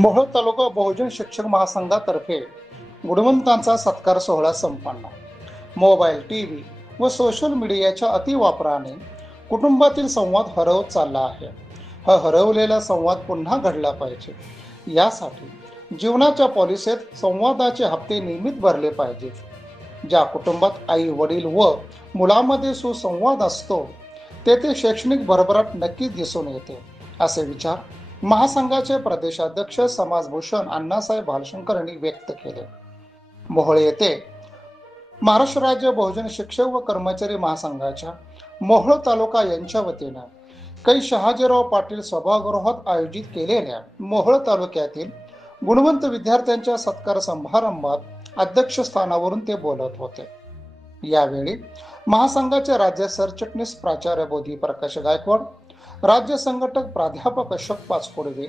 मोहोळ तालुका बहुजन शिक्षक महासंघातर्फे गुणवंतांचा सत्कार सोहळा संपन्न। मोबाईल, टीव्ही व सोशल मीडियाच्या अतिवापराने कुटुंबातील संवाद हरवत चालला आहे। हा हरवलेला संवाद पुन्हा घडला पाहिजे, यासाठी जीवनाच्या पॉलिसीत संवादाचे हप्ते नियमित भरले पाहिजेत। ज्या कुटुंबात आई वडील व मुलांमध्ये सुसंवाद असतो तेथे शैक्षणिक भरभराट नक्कीच दिसून येते, असे विचार महासंघाचे प्रदेशाध्यक्ष समाजभूषण अण्णासाहेब भालशंकर यांनी व्यक्त केले। मोहोळ येथे महाराष्ट्र राज्य बहुजन शिक्षक व कर्मचारी महासंघाच्या मोहोळ तालुका यांच्या वतीने कै शहाजीराव पाटील सभागृहात आयोजित केलेल्या मोहोळ तालुक्यातील गुणवंत विद्यार्थ्यांच्या सत्कार समारंभात अध्यक्षस्थानावरून ते बोलत होते। यावेळी महासंघाचे राज्य सरचिटणीस प्राचार्य बोधी प्रकाश गायकवाड, राज्य संघटक प्राध्यापक अशोक पाचपुडवे,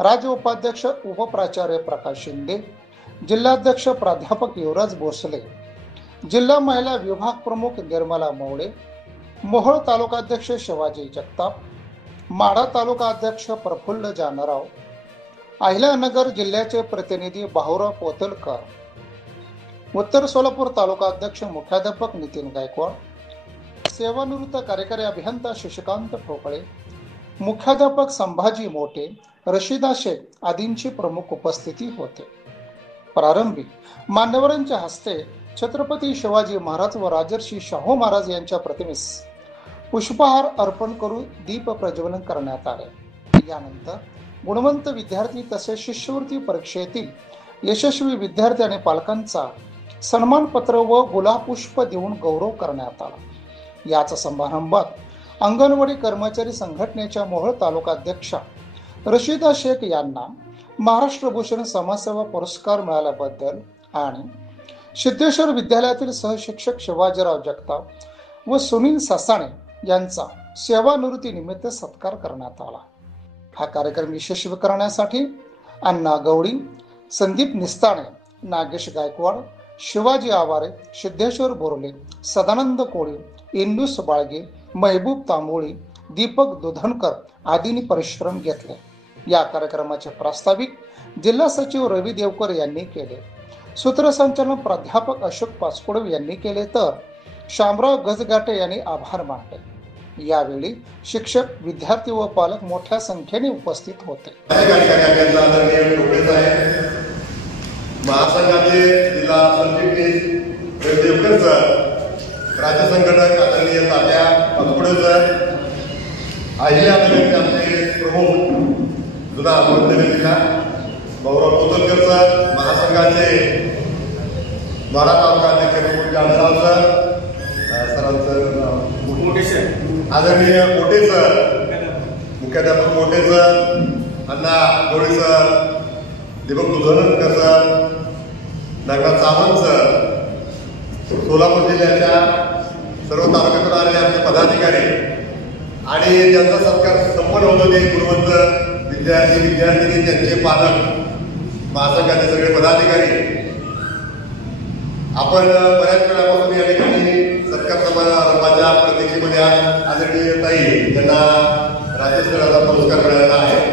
राज्य उपाध्यक्ष उपप्राचार्य प्रकाश शिंदे, जिल्हाध्यक्ष प्राध्यापक युवराज भोसले, जिल्हा महिला विभाग प्रमुख निर्मला मौळे, मोहोळ तालुकाध्यक्ष शिवाजी जगताप, माढा तालुका अध्यक्ष प्रफुल्ल जानराव, अहिल्यानगर जिल्ह्याचे प्रतिनिधी भाऊराव पोतलकर, उत्तर सोलापूर तालुका अध्यक्ष मुख्याध्यापक नितीन गायकवाड, सेवानिवृत्त कार्यकारी अभियंता शशिकांत ठोकळे, मुख्याध्यापक संभाजी मोटे, रशिदा शेख आदींची प्रमुख उपस्थिती होते। प्रारंभी मान्यवरांच्या हस्ते छत्रपती शिवाजी महाराज व राजर्षी शाहू महाराज यांच्या प्रतिमेस पुष्पहार अर्पण करून दीप प्रज्वलन करण्यात आले। यानंतर गुणवंत विद्यार्थी तसेच शिष्यवृत्ती परीक्षेतील यशस्वी विद्यार्थी आणि पालकांचा सन्मानपत्र व गुलाबपुष्प देऊन गौरव करण्यात आला। याच समारंभात अंगणवाडी कर्मचारी संघटनेच्या मोहोळ तालुकाध्यक्षा रशिदा शेख यांना महाराष्ट्र भूषण समाजसेवा पुरस्कार मिळाल्याबद्दल आणि सिद्धेश्वर विद्यालयातील सहशिक्षक शिवाजीराव जगताप व सुनील ससाणे यांचा सेवानिवृत्ती निमित्त सत्कार करण्यात आला। हा कार्यक्रम यशस्वी करण्यासाठी अण्णा गवळी, संदीप निस्ताणे, नागेश गायकवाड, शिवाजी आवारे, सिद्धेश्वर बोरले, सदानंद कोळी, इंदूस बाळगे, महबूब तांबोळी, दीपक दुधनकर आदींनी परिश्रम घेतले। या कार्यक्रमाचे प्रास्ताविक जिल्हा सचिव रवी देवकर यांनी केले। सूत्रसंचालन प्राध्यापक अशोक पाचपुडवे यांनी केले, तर शामराव गजगाटे यांनी आभार मानले। यावेळी शिक्षक, विद्यार्थी व पालक मोठ्या संख्येने उपस्थित होते। महासंघाचे जिल्हा सरचिटणीस रवी देवकर सर, राज्य संघटक आदरणीय तात्या पाचपुडवे सर, अहिल्यानगरचे आमचे प्रमुख जुना अहमदनगर जिल्हा भाऊराव पोतलकर सर, महासंघाचे माढा तालुका अध्यक्ष प्रमुख जानराव सर, सरांचं आदरणीय मोटे सर, मुख्याध्यापक Mote sir, Anna Gawali sir, Deepak Dudhankar sir, Nagnath Sawant sir, Solapur जिल्ह्याच्या सर्व तालुक्यातून आलेले आमचे पदाधिकारी आणि ज्यांचा सत्कार संपन्न होतो ते गुणवंत विद्यार्थी, विद्यार्थिनी, त्यांचे पालक, महासंघाचे सगळे पदाधिकारी, आपण बऱ्याच वेळापासून या ठिकाणी सत्कार समारंभाच्या प्रतीक्षेमध्ये आदरणीय ताई त्यांना राज्यस्तराचा पुरस्कार मिळाला आहे।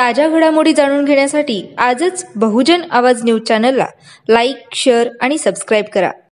ताज्या घडामोडी जाणून घेण्यासाठी आजच बहुजन आवाज न्यूज चॅनलला लाईक, शेअर आणि सबस्क्राईब करा.